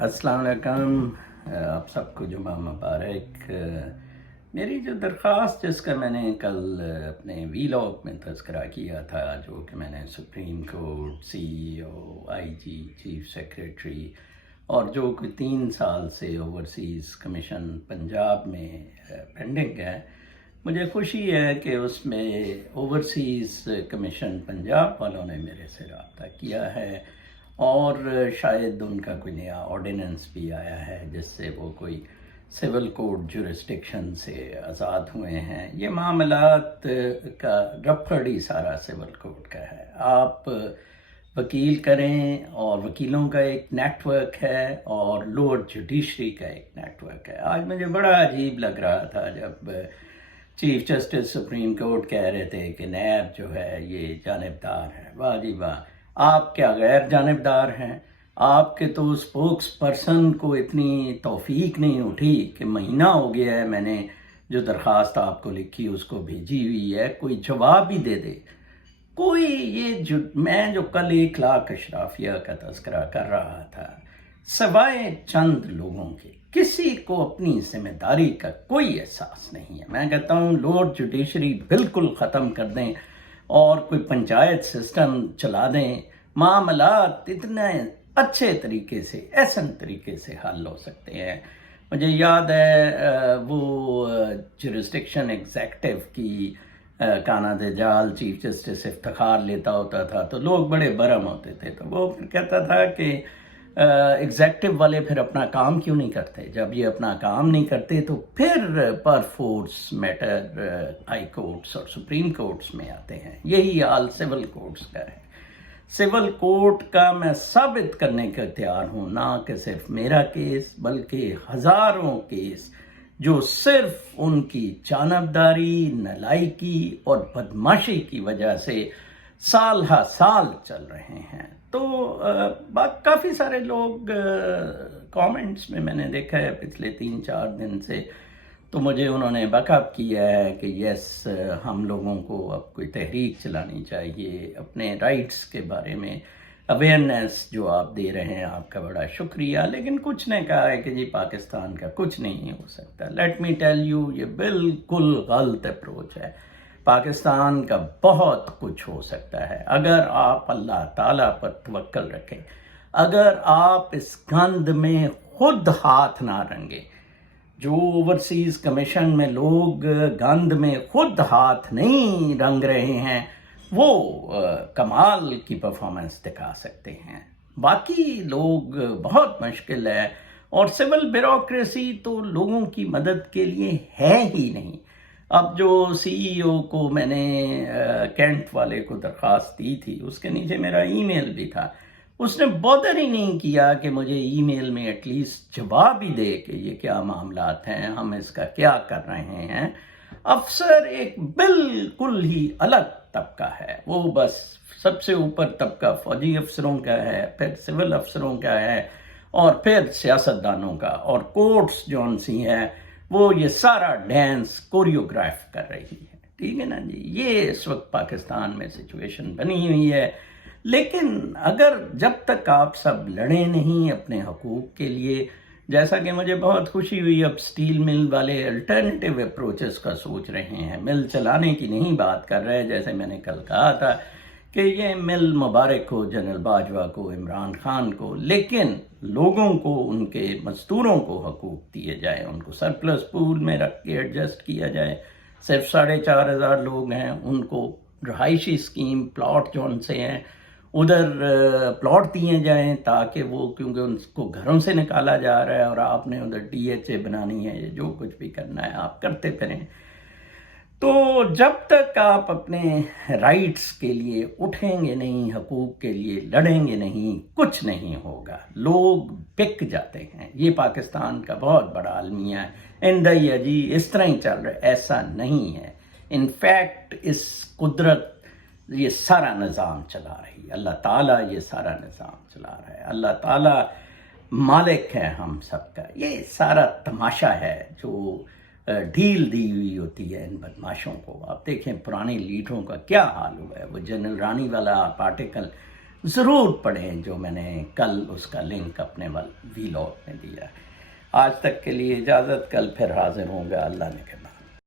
अस्सलाम वालेकुम। आप सबको जुमा मुबारक। मेरी जो दरख्वास्त जिसका मैंने कल अपने वीलॉग में तज़किरा किया था, जो कि मैंने supreme court, CEO, IG, chief secretary और जो कि 3 साल से ओवरसीज़ कमीशन पंजाब में पेंडिंग है, मुझे खुशी है कि उसमें ओवरसीज़ कमीशन पंजाब वालों ने मेरे से रब्ता किया है और शायद उनका कोई नया ऑर्डिनेंस भी आया है जिससे वो कोई सिविल कोर्ट जुरिस्डिक्शन से आज़ाद हुए हैं। ये मामलात का रफड़ ही सारा सिविल कोर्ट का है। आप वकील करें और वकीलों का एक नेटवर्क है और लोअर जुडिशरी का एक नेटवर्क है। आज मुझे बड़ा अजीब लग रहा था जब चीफ जस्टिस सुप्रीम कोर्ट कह रहे थे कि नैब जो है ये जानिबदार है। वाह जी वाह, आप क्या गैर जानिबदार हैं? आपके तो स्पोक्स पर्सन को इतनी तौफीक नहीं उठी कि महीना हो गया है मैंने जो दरख्वास्त आपको लिखी उसको भेजी हुई है, कोई जवाब ही दे दे। कोई मैं जो कल 1 लाख अशराफिया का तज़किरा कर रहा था, सवाए चंद लोगों के किसी को अपनी जिम्मेदारी का कोई एहसास नहीं है। मैं कहता हूँ लोअर जुडिशरी बिल्कुल ख़त्म कर दें और कोई पंचायत सिस्टम चला दें। मामलात इतने अच्छे तरीके से, एहसन तरीके से हल हो सकते हैं। मुझे याद है वो जुरिस्डिक्शन एग्जेक्टिव की काना दजाल चीफ जस्टिस इफ्तिखार लेता होता था तो लोग बड़े बरम होते थे। तो वो फिर कहता था कि एग्जेक्टिव वाले फिर अपना काम क्यों नहीं करते? जब ये अपना काम नहीं करते तो फिर पर फोर्स मैटर हाई कोर्ट्स और सुप्रीम कोर्ट्स में आते हैं। यही हाल सिविल कोर्ट्स का है। सिविल कोर्ट का मैं साबित करने के तैयार हूँ, ना कि सिर्फ मेरा केस बल्कि हज़ारों केस जो सिर्फ उनकी जानबदारी, नालायकी और बदमाशी की वजह से साल हा साल चल रहे हैं। तो काफ़ी सारे लोग कमेंट्स में मैंने देखा है पिछले 3-4 दिन से, तो मुझे उन्होंने बैकअप किया है कि यस, हम लोगों को अब कोई तहरीक चलानी चाहिए अपने राइट्स के बारे में। अवेयरनेस जो आप दे रहे हैं आपका बड़ा शुक्रिया, लेकिन कुछ ने कहा है कि जी पाकिस्तान का कुछ नहीं हो सकता। लेट मी टेल यू, ये बिल्कुल गलत अप्रोच है। पाकिस्तान का बहुत कुछ हो सकता है अगर आप अल्लाह ताला पर तवक्कल रखें, अगर आप इस गंद में खुद हाथ ना रंगे। जो ओवरसीज कमीशन में लोग गंद में खुद हाथ नहीं रंग रहे हैं वो कमाल की परफॉर्मेंस दिखा सकते हैं। बाकी लोग बहुत मुश्किल है और सिविल ब्यूरोक्रेसी तो लोगों की मदद के लिए है ही नहीं। अब जो CEO को मैंने कैंट वाले को दरख्वास्त दी थी उसके नीचे मेरा ईमेल भी था, उसने बॉदर ही नहीं किया कि मुझे ईमेल में एटलीस्ट जवाब ही दे कि ये क्या मामलात हैं, हम इसका क्या कर रहे हैं। अफसर एक बिल्कुल ही अलग तबका है, वो बस सबसे ऊपर तबका फौजी अफसरों का है, फिर सिविल अफसरों का है और फिर सियासतदानों का, और कोर्ट्स जौन सी हैं वो ये सारा डांस कोरियोग्राफ कर रही है। ठीक है ना जी, ये इस वक्त पाकिस्तान में सिचुएशन बनी हुई है। लेकिन अगर जब तक आप सब लड़े नहीं अपने हकूक़ के लिए, जैसा कि मुझे बहुत खुशी हुई अब स्टील मिल वाले अल्टरनेटिव अप्रोचेस का सोच रहे हैं, मिल चलाने की नहीं बात कर रहे हैं। जैसे मैंने कल कहा था कि ये मिल मुबारक हो जनरल बाजवा को, इमरान खान को, लेकिन लोगों को, उनके मजदूरों को हकूक़ दिए जाए, उनको सरप्लस पूल में रख के एडजस्ट किया जाए। सिर्फ 4,500 लोग हैं, उनको रहायशी स्कीम प्लॉट जौन से हैं उधर प्लॉट दिए जाएं ताकि वो, क्योंकि उनको घरों से निकाला जा रहा है और आपने उधर DHA बनानी है, ये जो कुछ भी करना है आप करते फिरें। तो जब तक आप अपने राइट्स के लिए उठेंगे नहीं, हकूक़ के लिए लड़ेंगे नहीं, कुछ नहीं होगा। लोग बिक जाते हैं। ये पाकिस्तान का बहुत बड़ा अलमिया है। इंदिया जी इस तरह ही चल रहा है, ऐसा नहीं है। इनफैक्ट इस कुदरत ये सारा निज़ाम चला रही है, अल्लाह ताला ये सारा निज़ाम चला रहा है। अल्लाह ताला मालिक है हम सबका। ये सारा तमाशा है जो ढील दी हुई होती है इन बदमाशों को। आप देखें पुराने लीडरों का क्या हाल हुआ है। वो जनरल रानी वाला आप आर्टिकल ضرور پڑھیں جو میں نے کل اس کا لنک اپنے ویلاگ میں دیا ہے۔ آج تک کے لیے اجازت، کل پھر حاضر ہوں گا اللہ نے کہا۔